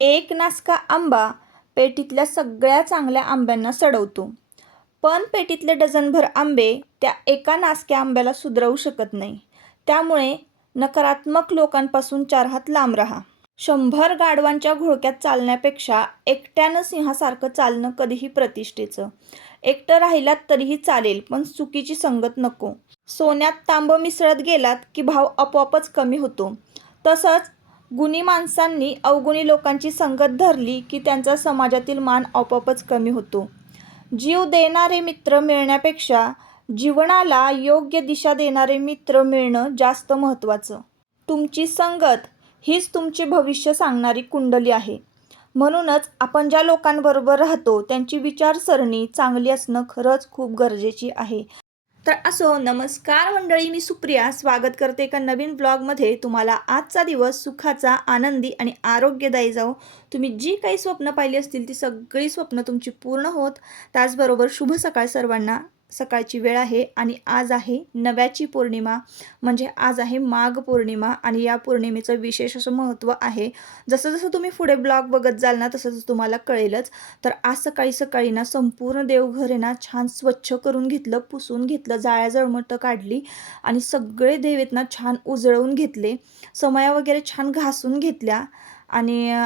एक नासका आंबा पेटीतल्या सगळ्या चांगल्या आंब्यांना सडवतो, पण पेटीतले डझनभर आंबे त्या एका नासक्या आंब्याला सुधरवू शकत नाही. त्यामुळे नकारात्मक लोकांपासून 4 हात लांब राहा. 100 गाढवांच्या घोळक्यात चालण्यापेक्षा एकट्यानं सिंहासारखं चालणं कधीही प्रतिष्ठेचं. एकटं राहिलात तरीही चालेल, पण चुकीची संगत नको. सोन्यात तांब मिसळत गेलात की भाव आपोआपच कमी होतो. तसंच गुणी माणसांनी अवगुणी लोकांची संगत धरली की त्यांचा समाजातील मान आपोआपच कमी होतो. जीव देणारे मित्र मिळण्यापेक्षा जीवनाला योग्य दिशा देणारे मित्र मिळणं जास्त महत्त्वाचं. तुमची संगत हीच तुमचे भविष्य सांगणारी कुंडली आहे. म्हणूनच आपण ज्या लोकांबरोबर राहतो त्यांची विचारसरणी चांगली असणं खरंच खूप गरजेची आहे. तर असो, नमस्कार मंडळी, मी सुप्रिया स्वागत करते एका नवीन ब्लॉगमध्ये. तुम्हाला आजचा दिवस सुखाचा, आनंदी आणि आरोग्यदायी जाओ. तुम्ही जी काही स्वप्न पाहिली असतील ती सगळी स्वप्न तुमची पूर्ण होत. त्याचबरोबर शुभ सकाळ सर्वांना. सकाळची वेळ आहे आणि आज आहे नव्याची पौर्णिमा, म्हणजे आज आहे माघ पौर्णिमा आणि या पौर्णिमेचं विशेष असं महत्त्व आहे. जसं जसं तुम्ही पुढे ब्लॉग बघत जाल ना तसं तसं तुम्हाला कळेलच. तर आज सकाळी सकाळी ना संपूर्ण देवघर आहे ना छान स्वच्छ करून घेतलं, पुसून घेतलं, जाळ्या जळमटं काढली आणि सगळे देव आहेत ना छान उजळवून घेतले, समया वगैरे छान घासून घेतल्या. आणि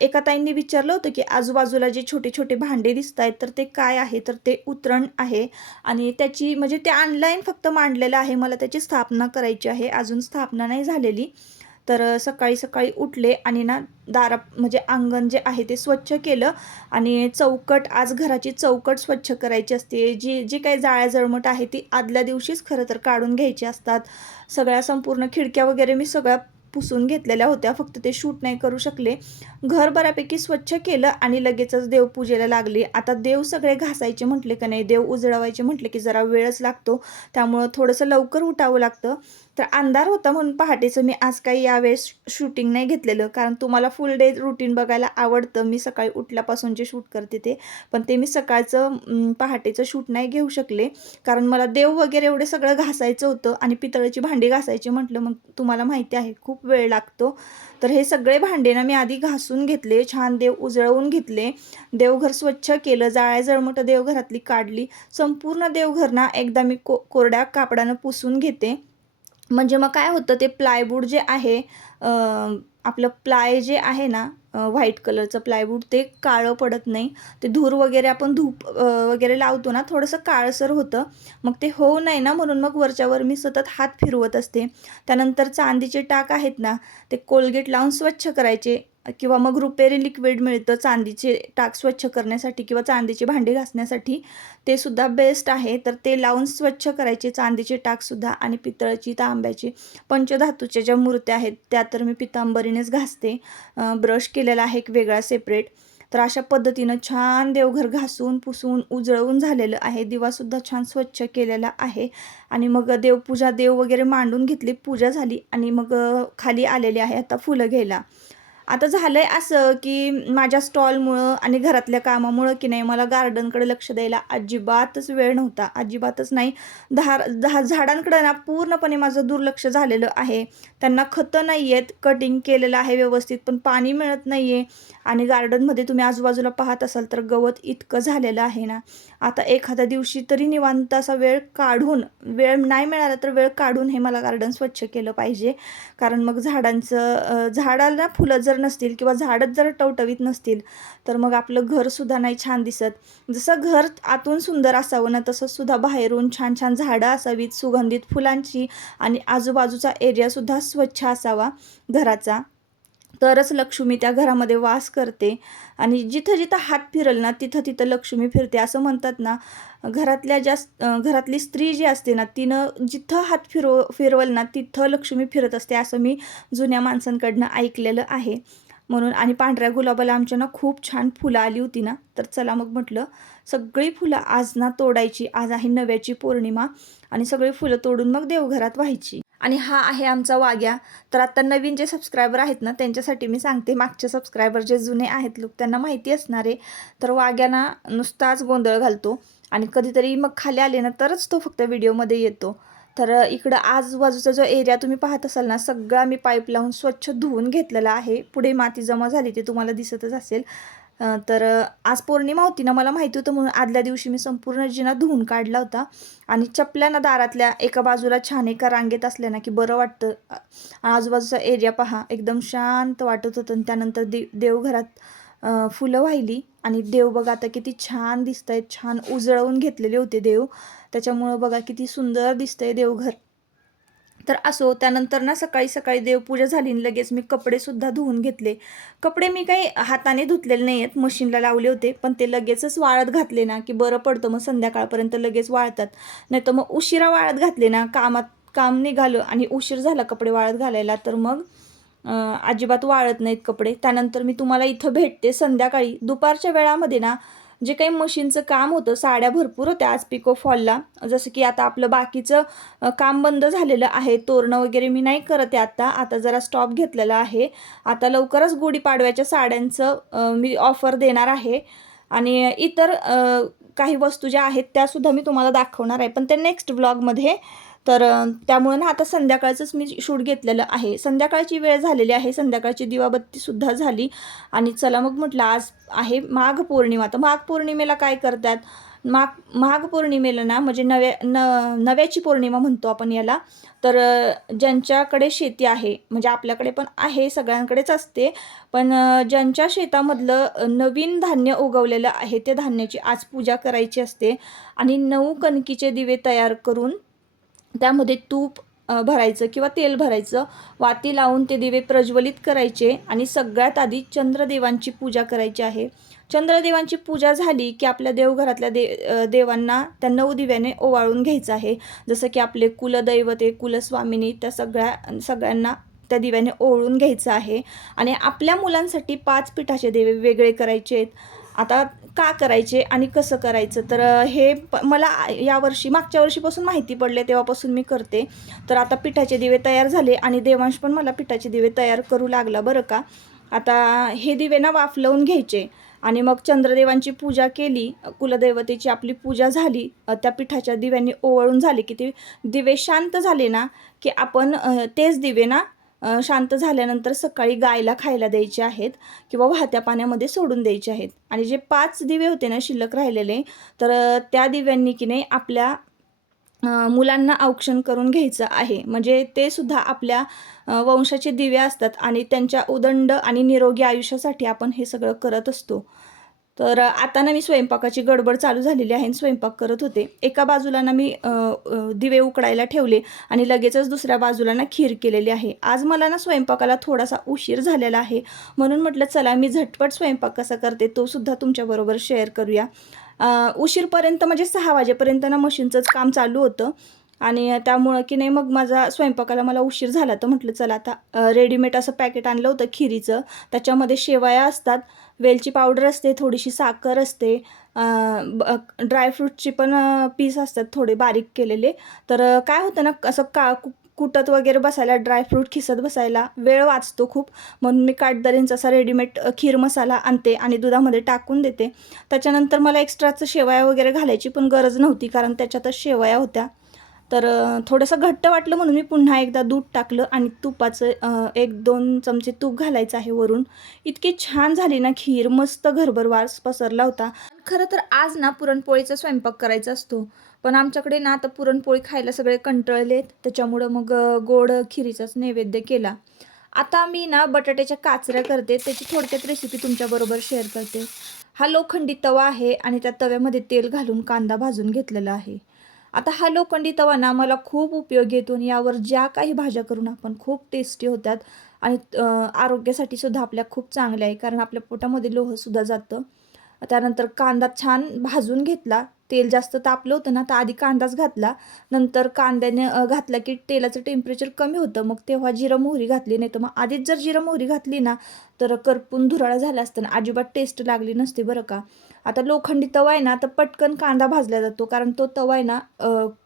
एका ताईंनी विचारलं होतं की आजूबाजूला जे छोटे छोटे भांडे दिसत आहेत तर ते काय आहे, तर ते उतरण आहे आणि त्याची म्हणजे ते ऑनलाईन फक्त मांडलेलं आहे. मला त्याची स्थापना करायची आहे, अजून स्थापना नाही झालेली. तर सकाळी सकाळी उठले आणि ना दारा म्हणजे अंगण जे आहे ते स्वच्छ केलं आणि चौकट, आज घराची चौकट स्वच्छ करायची असते. जी जी काही जाळ्या जळमट आहे ती आदल्या दिवशीच खरं तर काढून घ्यायची असतात. सगळ्या संपूर्ण खिडक्या वगैरे मी सगळ्या पुसून घेतलेल्या होत्या, फक्त ते शूट नाही करू शकले. घर बऱ्यापैकी स्वच्छ केलं आणि लगेचच देवपूजेला लागली. आता देव सगळे घासायचे म्हटले का नाही, देव उजळवायचे म्हटले की जरा वेळच लागतो, त्यामुळं थोडंसं लवकर उठावं लागतं. तर अंधार होता म्हणून पहाटेचं मी आज काही यावेळेस शूटिंग नाही घेतलेलं, कारण तुम्हाला फुल डे रुटीन बघायला आवडतं. मी सकाळी उठल्यापासून जे शूट करते ते, पण ते मी सकाळचं पहाटेचं शूट नाही घेऊ शकले, कारण मला देव वगैरे एवढे सगळं घासायचं होतं आणि पितळेची भांडी घासायची म्हटलं मग तुम्हाला माहिती आहे खूप वेळ लागतो. तर हे सगळे भांडे ना मी आधी घासून घेतले, छान देव उजळवून घेतले, देवघर स्वच्छ केलं, जाळ्या जळमटं देवघरातली काढली. संपूर्ण देवघर ना एकदा मी कोरड्या कापडानं पुसून घेते, म्हणजे मग काय होतं ते प्लायवूड जे आहे, आपलं प्लाय जे आहे ना, व्हाईट कलरचं प्लायवूड, ते काळं पडत नाही. ते धूर वगैरे आपण धूप वगैरे लावतो ना थोडंसं काळसर होतं, मग ते होऊ नये ना म्हणून मग वरच्यावर मी सतत हात फिरवत असते. त्यानंतर चांदीचे टाक आहेत ना ते कोलगेट लावून स्वच्छ करायचे, किंवा मग रुपेरी लिक्विड मिळतं चांदीचे टाक स्वच्छ करण्यासाठी किंवा चांदीची भांडी घासण्यासाठी, ते सुद्धा बेस्ट आहे. तर ते लावून स्वच्छ करायचे चांदीचे टाकसुद्धा. आणि पितळाची, तांब्याची, पंचधातूच्या ज्या मूर्त्या आहेत त्या तर मी पितांबरीनेच घासते, ब्रश केलेला आहे एक वेगळा सेपरेट. तर अशा पद्धतीनं छान देवघर घासून पुसून उजळवून झालेलं आहे. दिवासुद्धा छान स्वच्छ केलेला आहे आणि मग देवपूजा, देव वगैरे मांडून घेतली, पूजा झाली आणि मग खाली आलेले आहे आता फुलं घ्यायला. आता झालं आहे असं की माझ्या स्टॉलमुळं आणि घरातल्या कामामुळं की नाही मला गार्डनकडे लक्ष द्यायला अजिबातच वेळ नव्हता, अजिबातच नाही. झाडांकडे ना पूर्णपणे माझं दुर्लक्ष झालेलं आहे. त्यांना खतं नाही आहेत, कटिंग केलेलं आहे व्यवस्थित, पण पाणी मिळत नाही आहे. आणि गार्डनमध्ये तुम्ही आजूबाजूला पाहत असाल तर गवत इतकं झालेलं आहे ना. आता एखाद्या दिवशी तरी निवांत असा वेळ काढून, वेळ नाही मिळाला तर वेळ काढून हे मला गार्डन स्वच्छ केलं पाहिजे. कारण मग झाडाला फुलं जर नसतील किंवा झाडच जर टवटवीत नसतील तर मग आपलं घरसुद्धा नाही छान दिसत. जसं घर आतून सुंदर असावं ना तसंच सुद्धा बाहेरून छान छान झाडं असावीत सुगंधित फुलांची, आणि आजूबाजूचा एरियासुद्धा स्वच्छ असावा घराचा, तरच लक्ष्मी त्या घरामध्ये वास करते. आणि जिथं जिथं हात फिरल ना तिथं तिथं लक्ष्मी फिरते असं म्हणतात ना. घरातली स्त्री जी असते ना तिनं जिथं हात फिरवल ना तिथं लक्ष्मी फिरत असते, असं मी जुन्या माणसांकडनं ऐकलेलं आहे. म्हणून आणि पांढऱ्या गुलाबाला आमच्या ना खूप छान फुलं आली होती ना, तर चला मग म्हटलं सगळी फुलं आज ना तोडायची. आज आहे नव्याची पौर्णिमा आणि सगळी फुलं तोडून मग देवघरात व्हायची. आणि हा आहे आमचा वाग्या. तर आता नवीन जे सबस्क्रायबर आहेत ना त्यांच्यासाठी मी सांगते, मागचे सबस्क्रायबर जे जुने आहेत लोक त्यांना माहिती असणार आहे. तर वाग्याना नुसताच गोंधळ घालतो आणि कधीतरी मग खाली आले ना तरच तो फक्त व्हिडिओमध्ये येतो. तर इकडं आजूबाजूचा जो एरिया तुम्ही पाहत असाल ना, सगळा मी पाईप लावून स्वच्छ धुवून घेतलेला आहे. पुढे माती जमा झाली ते तुम्हाला दिसतच असेल. तर आज पौर्णिमा होती ना, मला माहिती होतं म्हणून आदल्या दिवशी मी संपूर्ण जिना धुवून काढला होता. आणि चपल्या ना दारातल्या एका बाजूला छान एका रांगेत असल्या ना की बरं वाटतं. आजूबाजूचा एरिया पहा एकदम शांत वाटत होतं. आणि त्यानंतर देवघरात फुलं वाहिली आणि देव बघा आता किती छान दिसत आहेत. छान उजळवून घेतलेले होते देव, त्याच्यामुळं बघा किती सुंदर दिसतंय देवघर. तर असो, त्यानंतर ना सकाळी सकाळी देवपूजा झाली आणि लगेच मी कपडेसुद्धा धुवून घेतले. कपडे मी काही हाताने धुतलेले नाही आहेत, मशीनला लावले होते, पण ते लगेचच वाळत घातले ना की बरं पडतं, मग संध्याकाळपर्यंत लगेच वाळतात. नाही तर मग उशिरा वाळत घातले ना, काम निघालं आणि उशीर झाला कपडे वाळत घालायला, तर मग अजिबात वाळत नाहीत कपडे. त्यानंतर मी तुम्हाला इथं भेटते संध्याकाळी. दुपारच्या वेळामध्ये ना जे काही मशीनचं काम होतं, साड्या भरपूर होत्या आज पिको फॉलला. जसं की आता आपलं बाकीचं काम बंद झालेलं आहे. तोरणं वगैरे मी नाही करत आहे आता जरा स्टॉप घेतलेला आहे. आता लवकरच गुढीपाडव्याच्या साड्यांचं मी ऑफर देणार आहे. आणि इतर काही वस्तू ज्या आहेत त्यासुद्धा मी तुम्हाला दाखवणार आहे, पण ते नेक्स्ट व्लॉगमध्ये. तर त्यामुळे ना आता संध्याकाळचंच मी शूट घेतलेलं आहे. संध्याकाळची वेळ झालेली आहे, संध्याकाळची दिवाबत्तीसुद्धा झाली. आणि चला मग म्हटलं आज आहे माघ पौर्णिमा. तर माघ पौर्णिमेला काय करतात, माघ पौर्णिमेला ना म्हणजे नव्याची पौर्णिमा म्हणतो आपण याला. तर ज्यांच्याकडे शेती आहे, म्हणजे आपल्याकडे पण आहे, सगळ्यांकडेच असते, पण ज्यांच्या शेतामधलं नवीन धान्य उगवलेलं आहे ते धान्याची आज पूजा करायची असते. आणि 9 कणकीचे दिवे तयार करून त्यामध्ये तूप भरायचं किंवा तेल भरायचं, वाती लावून ते दिवे प्रज्वलित करायचे. आणि सगळ्यात आधी चंद्रदेवांची पूजा करायची आहे. चंद्रदेवांची पूजा झाली की आपल्या देवघरातल्या देवांना त्या 9 दिव्याने ओवाळून घ्यायचं आहे. जसं की आपले कुलदैवते, कुलस्वामिनी, त्या सगळ्यांना त्या दिव्याने ओवाळून घ्यायचं आहे. आणि आपल्या मुलांसाठी 5 पिठाचे दिवे वेगळे करायचे आहेत. आता का करायचे आणि कसं करायचं, तर हे मला यावर्षी मागच्या वर्षीपासून माहिती पडले, तेव्हापासून मी करते. तर आता पिठाचे दिवे तयार झाले आणि देवांश पण मला पिठाचे दिवे तयार करू लागला बरं का. आता हे दिवे ना वाफलवून घ्यायचे आणि मग चंद्रदेवांची पूजा केली, कुलदैवतेची आपली पूजा झाली, त्या पिठाच्या दिव्यांनी ओवाळून झाले की ते दिवे शांत झाले ना की आपण तेच दिवे ना शांत झाल्यानंतर सकाळी गायला खायला द्यायचे आहेत किंवा वाहत्या पाण्यामध्ये सोडून द्यायचे आहेत. आणि जे 5 दिवे होते ना शिल्लक राहिलेले, तर त्या दिव्यांनी की नाही आपल्या मुलांना औक्षण करून घ्यायचं आहे. म्हणजे ते सुद्धा आपल्या वंशाचे दिवे असतात आणि त्यांच्या उदंड आणि निरोगी आयुष्यासाठी आपण हे सगळं करत असतो. तर आता ना मी स्वयंपाकाची गडबड चालू झालेली आहे आणि स्वयंपाक करत होते. एका बाजूला ना मी दिवे उकडायला ठेवले आणि लगेचच दुसऱ्या बाजूला ना खीर केलेली आहे. आज मला ना स्वयंपाकाला थोडासा उशीर झालेला आहे, म्हणून म्हटलं चला मी झटपट स्वयंपाक कसा करते तो सुद्धा तुमच्याबरोबर शेअर करूया. उशीरपर्यंत म्हणजे 6 वाजेपर्यंत ना मशीनचंच काम चालू होतं आणि त्यामुळं की नाही मग माझा स्वयंपाकाला मला उशीर झाला. तर म्हटलं चला आता रेडीमेड असं पॅकेट आणलं होतं खिरीचं, त्याच्यामध्ये शेवया असतात, वेलची पावडर असते, थोडीशी साखर असते, ड्रायफ्रूटची पण पीस असतात थोडे बारीक केलेले. तर काय होतं ना असं कुटत वगैरे बसायला, ड्रायफ्रूट खिसत बसायला वेळ वाचतो खूप, म्हणून मी काटदरेंचा असा रेडीमेड खीर मसाला आणते आणि दुधामध्ये टाकून देते. त्याच्यानंतर मला एक्स्ट्राचं शेवया वगैरे घालायची पण गरज नव्हती, कारण त्याच्यातच शेवया होत्या. तर थोडंसं घट्ट वाटलं म्हणून मी पुन्हा एकदा दूध टाकलं आणि तुपाचं 1-2 चमचे तूप घालायचं आहे वरून. इतकी छान झाली ना खीर, मस्त घरभर वास पसरला होता. खरं तर आज ना पुरणपोळीचा स्वयंपाक करायचा असतो, पण आमच्याकडे ना आता पुरणपोळी खायला सगळे कंटाळलेत, त्याच्यामुळं मग गोड खिरीचाच नैवेद्य केला. आता मी ना बटाट्याच्या काचऱ्या करते, त्याची थोडक्यात रेसिपी तुमच्याबरोबर शेअर करते. हा लोखंडी तवा आहे आणि त्या तव्यामध्ये तेल घालून कांदा भाजून घेतलेला आहे. आता हा लोखंडी तवा ना मला खूप उपयोगी येतो आणि यावर ज्या काही भाज्या करून आपण खूप टेस्टी होतात. आणि आरोग्यासाठी सुद्धा आपल्या खूप चांगल्या आहे, कारण आपल्या पोटामध्ये लोहसुद्धा जातं. त्यानंतर कांदा छान भाजून घेतला, तेल जास्त तापलं होतं ना तर आधी कांदाच घातला, नंतर कांद्याने घातला की तेलाचं टेम्परेचर कमी होतं, मग तेव्हा जिरं मोहरी घातली. नाही तर मग आधीच जर जिरं मोहरी घातली ना तर करपून धुराळा झाला असतं ना, अजिबात टेस्ट लागली नसते बरं का. आता लोखंडी तवा आहे ना तर पटकन कांदा भाजला जातो, कारण तो तवा आहे ना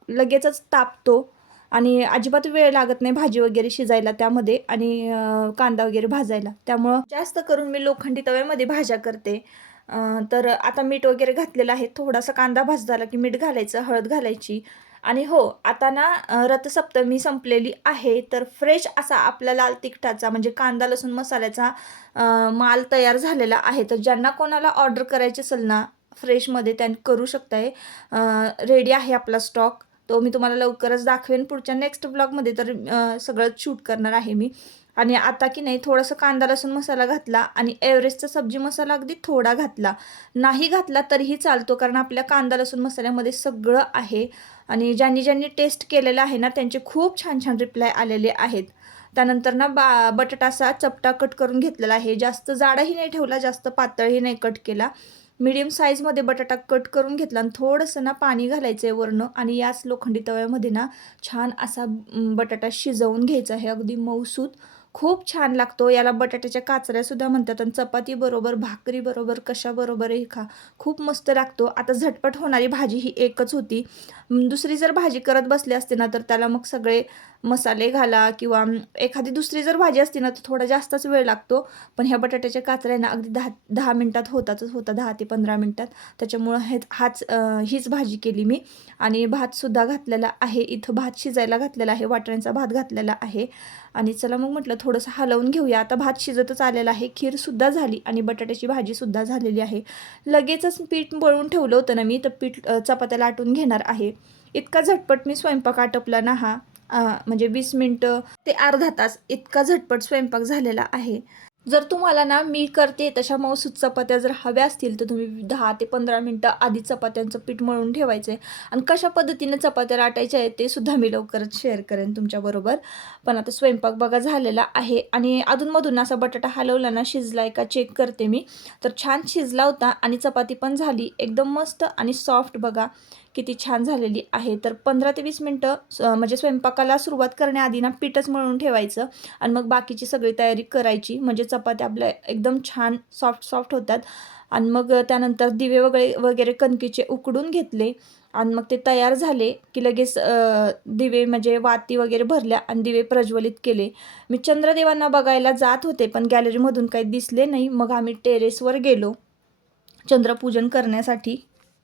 लगेचच तापतो आणि अजिबात वेळ लागत नाही भाजी वगैरे शिजायला त्यामध्ये आणि कांदा वगैरे भाजायला. त्यामुळं जास्त करून मी लोखंडी तव्यामध्ये भाज्या करते. तर आता मीठ वगैरे घातलेलं आहे, थोडासा कांदा भाजला की मीठ घालायचं, हळद घालायची आणि हो, आता ना रथसप्तमी संपलेली आहे, तर फ्रेश असा आपला लाल तिखटाचा म्हणजे कांदा लसूण मसाल्याचा माल तयार झालेला आहे. तर ज्यांना कोणाला ऑर्डर करायची असेल ना फ्रेशमध्ये त्यांनी करू शकताय. रेडी आहे आपला स्टॉक. तो मी तुम्हाला लवकरच दाखवेन पुढच्या नेक्स्ट ब्लॉगमध्ये. तर सगळं शूट करणार आहे मी. आणि आता की नाही थोडंसं कांदा लसूण मसाला घातला आणि एव्हरेस्टचा सब्जी मसाला अगदी थोडा घातला. नाही घातला तरीही चालतो, कारण आपल्या कांदा लसूण मसाल्यामध्ये सगळं आहे. आणि ज्यांनी ज्यांनी टेस्ट केलेलं आहे ना त्यांचे खूप छान छान रिप्लाय आलेले आहेत. त्यानंतर ना बटाटा असा चपटा कट करून घेतलेला आहे. जास्त जाडाही नाही ठेवला, जास्त पातळही नाही कट केला. मीडियम साईजमध्ये बटाटा कट करून घेतला आणि थोडंसं ना पाणी घालायचं आहे वरनं आणि याच लोखंडी तव्यामध्ये ना छान असा बटाटा शिजवून घ्यायचा आहे, अगदी मऊसूत. खूप छान लागतो. याला बटाट्याच्या काचऱ्यासुद्धा म्हणतात आणि चपातीबरोबर, भाकरीबरोबर, कशाबरोबरही खा. खूप मस्त लागतो. आता झटपट होणारी भाजी ही एकच होती. दुसरी जर भाजी करत बसले असते ना तर त्याला मग सगळे मसाले घाला किंवा एखादी दुसरी जर भाजी असती ना तर थोडा जास्तच वेळ लागतो. पण ह्या बटाट्याच्या काचऱ्या ना अगदी 10 मिनिटात होतातच होता, 10 ते 15 मिनिटात. त्याच्यामुळं हीच भाजी केली मी. आणि भातसुद्धा घातलेला आहे. इथं भात शिजायला घातलेला आहे, वाटण्यांचा भात घातलेला आहे. आणि चला मग म्हटलं थोडंसं हलवून घेऊया. आता भात शिजतच आलेला आहे, खीरसुद्धा झाली आणि बटाट्याची भाजीसुद्धा झालेली आहे. लगेचच पीठ मळून ठेवलं होतं ना मी, तर पीठ चपात्या लाटून घेणार आहे. इतका झटपट मी स्वयंपाक आटपला ना हा, म्हणजे 20 मिनटं ते अर्धा तास इतका झटपट स्वयंपाक झालेला आहे. जर तुम्हाला ना मी करते तशा मऊसूत चपात्या जर हव्या असतील तर तुम्ही 10 ते 15 मिनटं आधी चपात्यांचं पीठ मळून ठेवायचं आहे. आणि कशा पद्धतीने चपात्या लाटायच्या आहेत ते सुद्धा मी लवकरच शेअर करेन तुमच्याबरोबर. पण आता स्वयंपाक बघा झालेला आहे आणि अधूनमधून असा बटाटा हलवला ना शिजला आहे का चेक करते मी. तर छान शिजला होता आणि चपाती पण झाली एकदम मस्त आणि सॉफ्ट. बघा किती छान झालेली आहे. तर 15 ते 20 मिनटं म्हणजे स्वयंपाकाला सुरुवात करण्याआधी ना पीठच मळून ठेवायचं आणि मग बाकीची सगळी तयारी करायची, म्हणजे चपात्या आपल्या एकदम छान सॉफ्ट होतात. आणि मग त्यानंतर दिवे वगैरे कणकीचे उकडून घेतले आणि मग ते तयार झाले की लगेच दिवे म्हणजे वाती वगैरे भरल्या आणि दिवे प्रज्वलित केले. मी चंद्रदेवांना बघायला जात होते पण गॅलरीमधून काही दिसले नाही. मग आम्ही टेरेसवर गेलो चंद्रपूजन करण्यासाठी.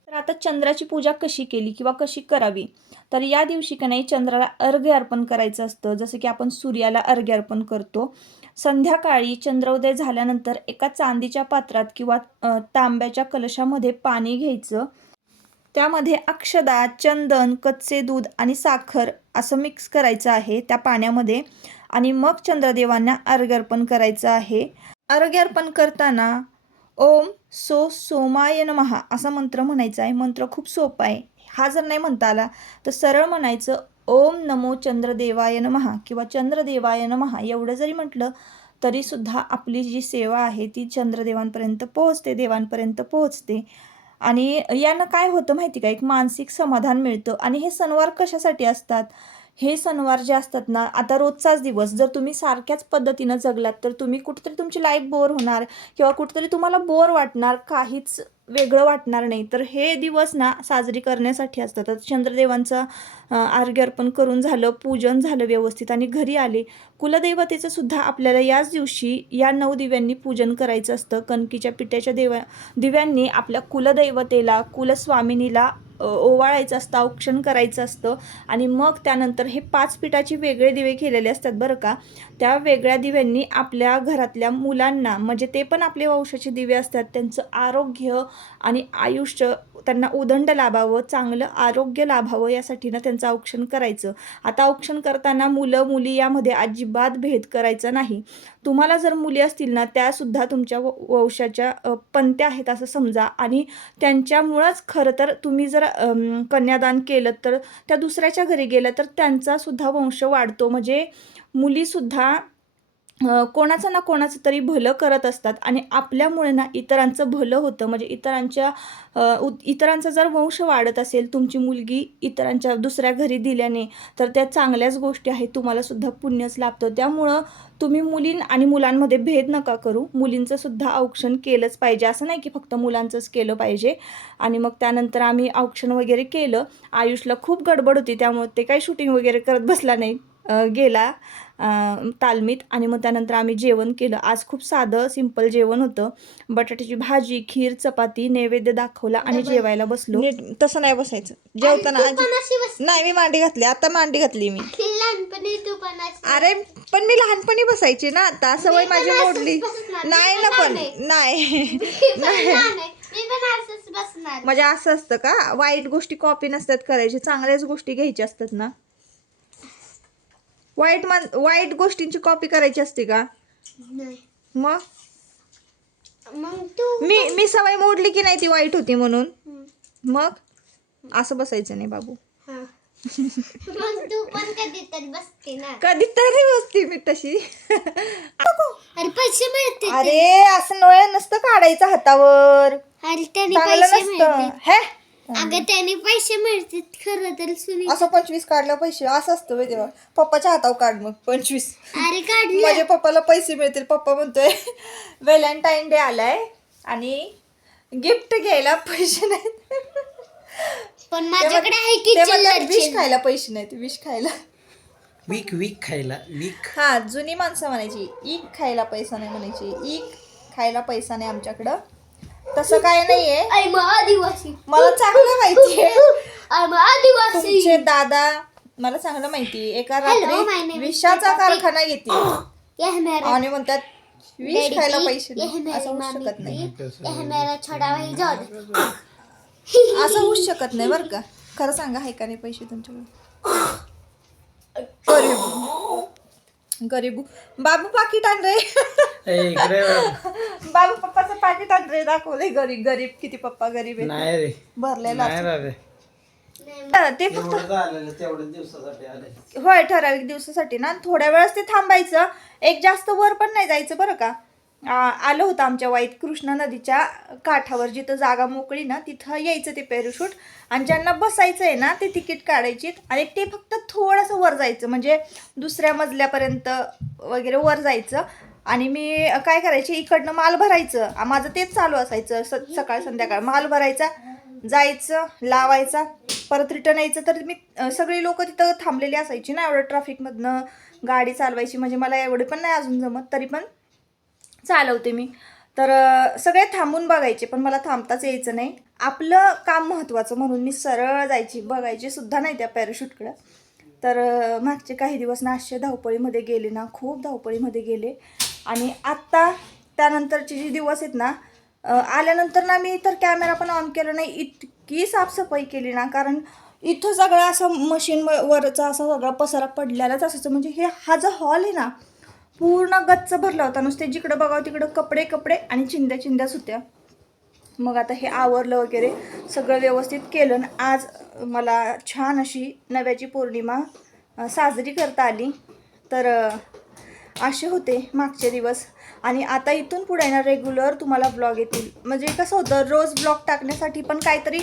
तर आता चंद्राची पूजा कशी केली किंवा कशी करावी, तर या दिवशी का नाही चंद्राला अर्घ्य अर्पण करायचं असतं, जसं की आपण सूर्याला अर्घ्य अर्पण करतो. संध्याकाळी चंद्रोदय झाल्यानंतर एका चांदीच्या पात्रात किंवा तांब्याच्या कलशामध्ये पाणी घ्यायचं. त्यामध्ये अक्षदा, चंदन, कच्चे दूध आणि साखर असं मिक्स करायचं आहे त्या पाण्यामध्ये आणि मग चंद्रदेवांना अर्घ्य अर्पण करायचं आहे. अर्घ्य अर्पण करताना ओम सोमाय नमः असा मंत्र म्हणायचा आहे. मंत्र खूप सोपा आहे. हा जर नाही म्हणता आला तर सरळ म्हणायचं ओम नमो चंद्रदेवाय नमः किंवा चंद्रदेवाय नमः. एवढं जरी म्हटलं तरीसुद्धा आपली जी सेवा आहे ती चंद्रदेवांपर्यंत पोहोचते, देवांपर्यंत पोहोचते. आणि यानं काय होतं माहिती का, एक मानसिक समाधान मिळतं. आणि हे सणवार कशासाठी असतात, हे सणवार जे असतात ना, आता रोजचाच दिवस जर तुम्ही सारख्याच पद्धतीनं जगलात तर तुम्ही कुठेतरी तुमची लाईफ बोर होणार किंवा कुठेतरी तुम्हाला बोर वाटणार, काहीच वेगळं वाटणार नाही. तर हे दिवस ना साजरी करण्यासाठी असतात. तर चंद्रदेवांचं अर्घ्य अर्पण करून झालं, पूजन झालं व्यवस्थित आणि घरी आले. कुलदैवतेचं सुद्धा आपल्याला याच दिवशी या 9 दिव्यांनी पूजन करायचं असतं. कणकीच्या पिठाच्या दिव्यांनी आपल्या कुलदैवतेला, कुलस्वामिनीला ओवाळायचं असतं, औक्षण करायचं असतं. आणि मग त्यानंतर हे 5 पिठाचे वेगळे दिवे केलेले असतात बरं का. त्या वेगळ्या दिव्यांनी आपल्या घरातल्या मुलांना, म्हणजे ते पण आपले वंशाचे दिवे असतात, त्यांचं आरोग्य आणि आयुष्य त्यांना उदंड लाभावं, चांगलं आरोग्य लाभावं यासाठी ना त्यांचं औक्षण करायचं. आता औक्षण करताना मुलं मुली यामध्ये अजिबात भेद करायचा नाही. तुम्हाला जर मुली असतील ना त्यासुद्धा तुमच्या वंशाच्या पणत्या आहेत असं समजा. आणि त्यांच्यामुळंच खरं तर तुम्ही जर कन्यादान केलं तर त्या दुसऱ्याच्या घरी गेल्या तर त्यांचासुद्धा वंश वाढतो. म्हणजे मुलीसुद्धा कोणाचं ना कोणाचं तरी भलं करत असतात आणि आपल्यामुळे ना इतरांचं भलं होतं. म्हणजे इतरांचा जर वंश वाढत असेल, तुमची मुलगी इतरांच्या दुसऱ्या घरी दिल्याने, तर त्या चांगल्याच गोष्टी आहेत, तुम्हालासुद्धा पुण्यच लाभतं. त्यामुळं तुम्ही आणि मुलांमध्ये भेद नका करू. मुलींचं सुद्धा औक्षण केलंच पाहिजे, असं नाही की फक्त मुलांचंच केलं पाहिजे. आणि मग त्यानंतर आम्ही औक्षण वगैरे केलं. आयुषला खूप गडबड होती त्यामुळे ते काही शूटिंग वगैरे करत बसला नाही. गेला तालमीत. आणि मग त्यानंतर आम्ही जेवण केलं. आज खूप साधं सिंपल जेवण होतं. बटाट्याची भाजी, खीर, चपाती, नैवेद्य दाखवला आणि जेवायला बसलो. तसं नाही बसायचं जेवताना. नाही, मी मांडी घातली, आता मांडी घातली मी. अरे पण मी लहानपणी बसायची ना, आता सवय माझी मोडली. नाही ना, पण नाही म्हणजे असं असतं का, वाईट गोष्टी कॉपी नसतात करायची, चांगल्याच गोष्टी घ्यायच्या असतात ना. वाईट गोष्टींची कॉपी करायची असते का? मग मी सवय मोडली की नाही ती वाईट होती म्हणून. मग असं बसायचं नाही बाबू. तू पण कधीतरी बसते ना. कधीतरी बसते मी तशी. अरे पैसे मिळते. अरे असं नोळे नसतं काढायचं हातावर. अरे त्याने चांगलं पैसे नसतं मिळते. हे. अगं त्याने पैसे मिळते खरं तर सुनी. असं 25 काढलं पैसे असं असतं व्हय तेव्हा. पप्पाच्या हातावर काढ मग 25. अरे काढलं. माझ्या पप्पाला पैसे मिळतील. पप्पा म्हणतोय व्हॅलेंटाईन डे आलाय आणि गिफ्ट घ्यायला पैसे नाहीत. पण माझ्याकडे आहे की ते म्हणतात चिल्लर विष खायला पैसे नाहीत. विष खायला वीक खायला वीक. हा, जुनी माणसं म्हणायची ईक खायला पैसा नाही म्हणायची. ईक खायला पैसा नाही आमच्याकडं. तसं काय नाहीये. आदिवासी. मला चांगलं माहितीये. आदिवासी. तुमचे दादा मला चांगलं माहितीये एका Hello, my रात्री name is विषाचा Peppa Pig. कारखाना येते यह मेरा आणि म्हणतात विष डैडी खायला पी, पैसे यह नाही. मेरी असं होऊ मामी शकत नाही. पी, यह मेरा छोटा भाई जॉर्ज. असं होऊ शकत नाही बरं का. खरं सांगा, आहे का नाही पैसे तुमच्याकडे? गरीब बाबू पाकिट आण रे. बाबू पप्पाचं पाकिट आण रे. दाखवलंय गरीब गरीब किती पप्पा गरीब आहे. नाही रे, भरलेला नाही रे. ते फक्त तेवढ्या दिवसासाठी आले. होय, ठराविक दिवसासाठी ना. थोड्या वेळच ते थांबायचं. एक जास्त वर पण नाही जायचं बरं का. आलं होतं आमच्या वाईत कृष्णा नदीच्या काठावर जिथं जागा मोकळी ना तिथं यायचं ते पॅराशूट. आणि ज्यांना बसायचं आहे ना ते तिकीट काढायची आणि ते फक्त थोडंसं वर जायचं म्हणजे दुसऱ्या मजल्यापर्यंत वगैरे वर जायचं. आणि मी काय करायचे, इकडनं माल भरायचं. माझं तेच चालू असायचं. सकाळ संध्याकाळ माल भरायचा, जायचं, लावायचा, परत रिटर्न यायचं. तर मी सगळी लोक तिथं थांबलेली असायची ना. एवढं ट्रॅफिकमधनं गाडी चालवायची म्हणजे मला एवढे पण नाही अजून जमत, तरी पण चालवते मी. तर सगळे थांबून बघायचे पण मला थांबताच यायचं नाही. आपलं काम महत्त्वाचं म्हणून मी सरळ जायची, बघायची सुद्धा नाही त्या पॅराशूटकडं. तर मागचे काही दिवस ना असे धावपळीमध्ये गेले ना, खूप धावपळीमध्ये गेले. आणि आत्ता त्यानंतरचे जे दिवस आहेत ना, आल्यानंतर ना मी तर कॅमेरा पण ऑन केला नाही. इतकी साफसफाई केली ना, कारण इथं सगळं असं मशीनवरचा असा सगळा पसारा पडलेलाच असायचं. म्हणजे हा जो हॉल आहे ना पूर्ण गच्च भरला होता. नुसते जिकडं बघावं तिकडं कपडे आणि चिंध्याच होत्या. मग आता हे आवरलं वगैरे सगळं व्यवस्थित केलं. आज मला छान अशी नव्याची पौर्णिमा साजरी करता आली. तर असे होते मागचे दिवस. आणि आता इथून पुढे ना रेग्युलर तुम्हाला ब्लॉग येतील. म्हणजे कसं होतं, रोज ब्लॉग टाकण्यासाठी पण काहीतरी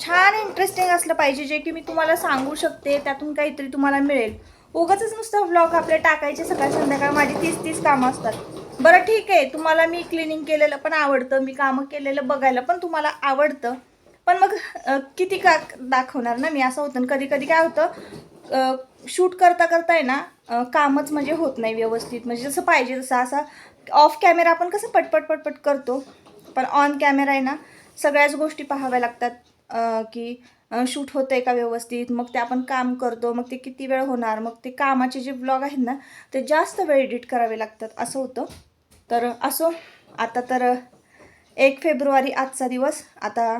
छान इंटरेस्टिंग असलं पाहिजे जे की मी तुम्हाला सांगू शकते, त्यातून काहीतरी तुम्हाला मिळेल. उगाचच नुसतं ब्लॉग आपले टाकायचे सकाळ संध्याकाळ. माझी 30 कामं असतात. बरं ठीक आहे, तुम्हाला मी क्लिनिंग केलेलं पण आवडतं, मी कामं केलेलं बघायला पण तुम्हाला आवडतं. पण मग किती का दाखवणार ना मी. असं होतं कधी कधी काय होतं, शूट करता आहे ना कामच म्हणजे होत नाही व्यवस्थित, म्हणजे जसं पाहिजे तसं. असा ऑफ कॅमेरा आपण कसं पटपट करतो, पण ऑन कॅमेरा आहे ना सगळ्याच गोष्टी पाहाव्या लागतात. की शूट होतं आहे का व्यवस्थित, मग ते आपण काम करतो, मग ते किती वेळ होणार, मग ते कामाचे जे ब्लॉग आहेत ना ते जास्त वेळ एडिट करावे लागतात, असं होतं. तर असो, आता तर 1 फेब्रुवारी आजचा दिवस. आता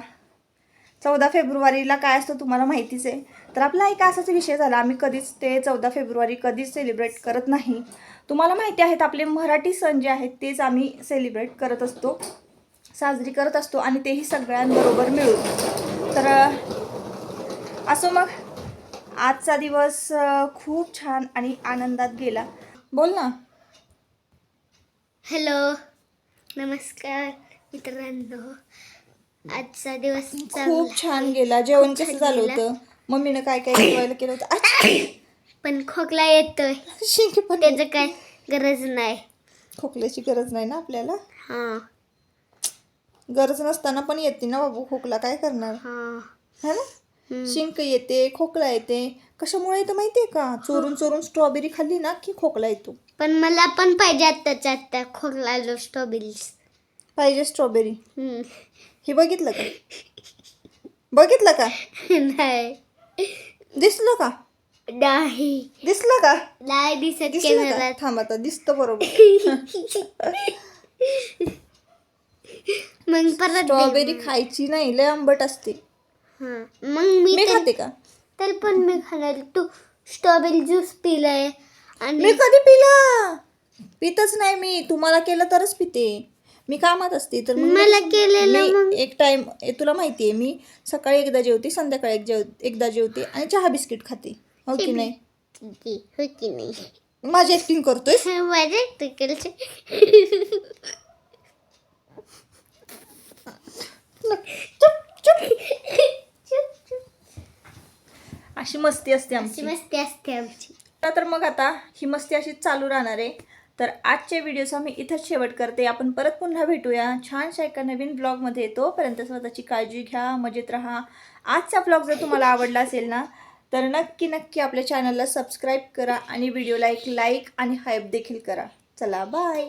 14 फेब्रुवारीला काय असतं तुम्हाला माहितीच आहे. तर आपला एक असाच विषय झाला, आम्ही कधीच ते 14 फेब्रुवारी कधीच सेलिब्रेट करत नाही. तुम्हाला माहिती आहेत आपले मराठी सण जे आहेत तेच आम्ही सेलिब्रेट करत असतो, साजरी करत असतो, आणि तेही सगळ्यांबरोबर मिळून. तर असो, मग आजचा दिवस खूप छान आणि आनंदात गेला. बोल ना. हॅलो, नमस्कार मित्रांनो. आजचा दिवस खूप छान गेला. जेवण कसं झालं होतं? मम्मीनं काय काय जेवायला केलं होतं? पण खोकला येतोय. शिंके पण त्याचं काय गरज नाही. खोकल्याची गरज नाही ना आपल्याला. हां गरज नसताना पण येते ना बाबू खोकला, काय करणार हां. है ना. शिंक येते, खोकला येते. कशामुळे येतं माहितीये का? चोरून चोरून स्ट्रॉबेरी खाल्ली ना की खोकला येतो. पण मला पण पाहिजे आत्ताच्या आत्ता खोकला स्ट्रॉबेरीज. पाहिजे स्ट्रॉबेरी. हे बघितलं का? बघितलं का? नाही दिसलं का? नाही दिसलं का? नाही दिसत दिसलं का? कॅमेरात. थांब आता दिसतं बरोबर. मग परत दे. स्ट्रॉबेरी खायची नाही, लय आंबट असते. हा. मग मी मी खाते का? तर पण मी खाणार. तू स्ट्रॉबेरी ज्यूस पिलाय मी आणि कधी पिला? पितच नाही मी. तुम्हाला केलं तरच पिते. मी कामात असते तर मग मला केलेलं मग. मी एक टाइम तुला माहितीये, मी सकाळी एकदा जेवते, संध्याकाळी एकदा जेवते आणि चहा बिस्किट खाते. हो की नाही? हो की नाही. माझी ऍक्टिंग करतोय. माझ्या तिकडचे अशी मस्ती असते आमची. मस्ती असते आमची. तर मग आता ही मस्ती अशीच चालू राहणार आहे. तर आजच्या व्हिडिओचा मी इथंच शेवट करते. आपण परत पुन्हा भेटूया छानशा एका नवीन ब्लॉगमध्ये. तोपर्यंत स्वतःची काळजी घ्या, मजेत राहा. आजचा ब्लॉग जर तुम्हाला आवडला असेल ना तर नक्की नक्की आपल्या चॅनलला सबस्क्राईब करा आणि व्हिडिओला एक लाईक आणि हाईप देखील करा. चला बाय.